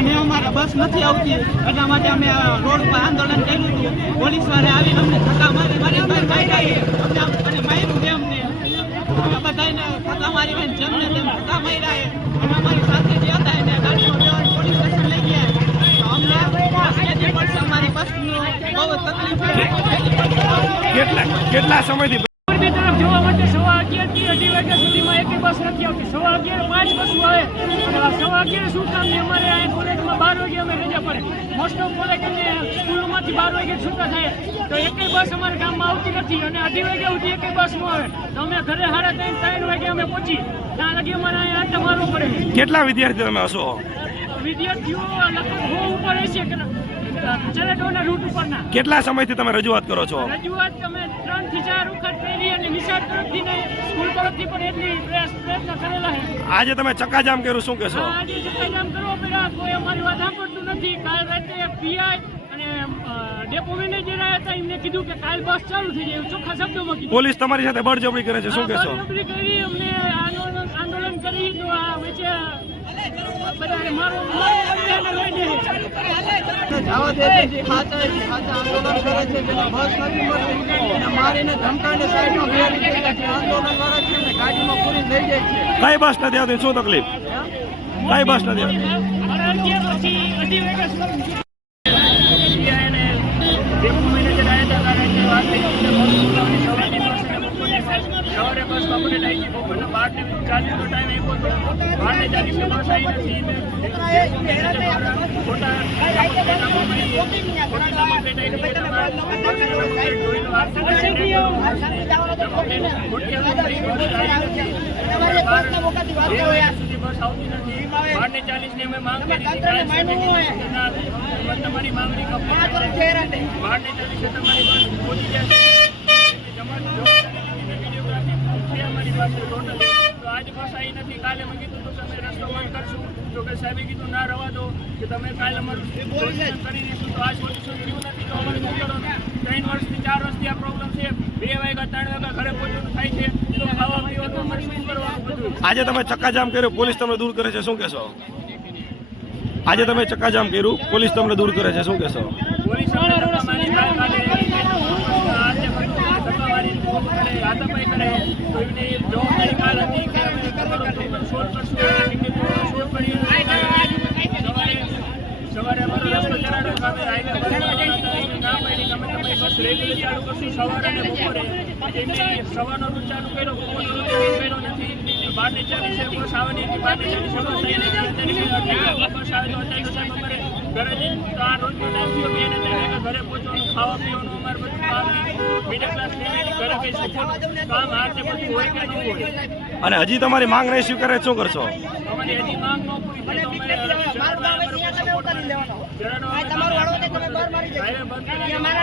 અને અમારે બસ નથી આવતી. એટલા માટે અમે રોડ પર આંદોલન કર્યું હતું. પોલીસવાળા આવીને અમને મારી મારી માર્યા અમને માર્યું છે અમને. અમે બધાને ધક્કા મારી મારી જેમને તેમ ધક્કા માર્યા અને અમારી સાથે જે હતા એને ગાડીમાં પોલીસ સ્ટેશન લઈ ગયા. અમને અમારી બસ બહુ તકલીફ કેટલા કેટલા સમયથી મોરબી તરફ જવા માટે સવા અગિયારથી અઢી વાગ્યા સુધીમાં એક બસ નથી આવતી સવા અગિયાર પાંચ બસો આવે. અને સવા અગિયાર શું કામ ને અમારે આ કોલેજમાં બાર વાગે અમે રજા પડે. મોસ્ટ ઓફ કોલેજ અને સ્કૂલોમાંથી બાર વાગે છૂટા થાય. તો એકેય બસ અમારા ગામમાં આવતી નથી અને અઢી વાગે સુધી એકેય બસ ન આવે. તો અમે ઘરે સાડા ત્રણ ત્રણ વાગે અમે પહોંચી. ત્યાં લગી અમારે અહીંયા આંટા મારવું પડે. કેટલા વિદ્યાર્થીઓ તમે હશો? વિદ્યાર્થીઓ લગભગ બહુ ઉપર હશે કે ચલેટોના રૂટ ઉપરના કેટલા સમયથી તમે રજૂઆત કરો છો? રજૂઆત અમે ત્રણથી ચાર વખત કરી અને નિશાળ તરફથી ને સ્કૂલ તરફથી પણ એટલી પ્રયત્ન કરેલા છે. આજે તમે ચક્કાજામ કર્યું શું કહેશો? આજે ચક્કાજામ કરવો પડ્યા. કોઈ અમારી વાત સાંભળતું નથી. કાલ રાતે પીઆઈ અને ડેપો મેનેજર આવ્યા હતા. એમને કીધું કે કાલ બસ ચાલુ થઈ જાય. ચોખ્ખા શબ્દોમાં કીધું. પોલીસ તમારી સાથે બળજબરી કરે છે શું કહેશો? બળજબરી કરી. અમને આંદોલન કરી. તો આ વચ્ચે મારો જવા દે છે જે ખાચા આંદોલન કરે છે જેને બસ નથી મળતી એને મારીને ધમકાઈને સાઈડમાં બેસી છે આંદોલન વાળા છે ને ગાડીમાં પૂરી લઈ જાય છે. કઈ બસ નથી આવતી? શું તકલીફ? કઈ બસ નથી આવતી. સવારે બસ બપોરે આવી બપોરના બાર ને ચાલીસનો ટાઈમ આપ્યો હતો બાર ને ચાલીસની બસ આવી નથી ને ડેપો મેનેજર દ્વારા ખોટા નામો પ્લેટ આપવામાં આવી. ખોટી નામો પ્લેટ આવી એટલે તમારા માંગણી અમારી પાસે ટોટલ તો આજ બસ આવી નથી. કાલે મેં કીધું તો તમે રસ્તો બંધ કરશું. તો કે સાહેબે કીધું ના રવા દો. કે તમે કાલે અમારું કરી તો આ સોલ્યુશન થયું નથી તો અમારે શું કરવાનું ત્રણ વર્ષથી ચાર વર્ષથી આ પ્રોબ્લેમ છે. બે વાગ્યા ત્રણ વાગ્યા ઘરે પહોંચવાનું થાય છે. તો ખાવા પીવાનું અમારે શું કરવાનું બધું? આજે તમે ચક્કાજામ કર્યો પોલીસ તમને દૂર કરે છે. શું કહેશો? આજે તમે ચક્કાજામ કર્યું પોલીસ તમને દૂર કરે છે. શું કહેશો? પોલીસ જવાબદારી કાલ હતી કે અમે કરશું સોલ્વ કરી સવારે સવારે અમારો રસ્તો ચલાડો કે અમે હાઈવે બંધ કરવાના ના પાડી કે અમે તમારી બસ રેગ્યુલર ચાલુ કરશું સવારે અને બપોરે. એમને સવારનો રૂટ ચાલુ કર્યો બપોરનો રૂટ કર્યો નથી. બારને ને ચાલીસે બસ આવવાની હતી. બારને ને ચાલીસે બસ આવી બસ આવે તો અત્યારે સાહેબ અમારે ઘરે જઈને તો આ રોજનો ટાઈમ થયો બે ને ઘરે પહોંચવાનું ખાવા પીવાનું અમારે બધું કામ મિડલ ક્લાસ ફેમિલી ઘરે કઈ સપોર્ટ કામ તે બધું હોય કે ન હોય. અને હજી તમારી માંગ નહીં સ્વીકારે શું કરશો? અમારી હજી માંગ ન પૂરી અમારે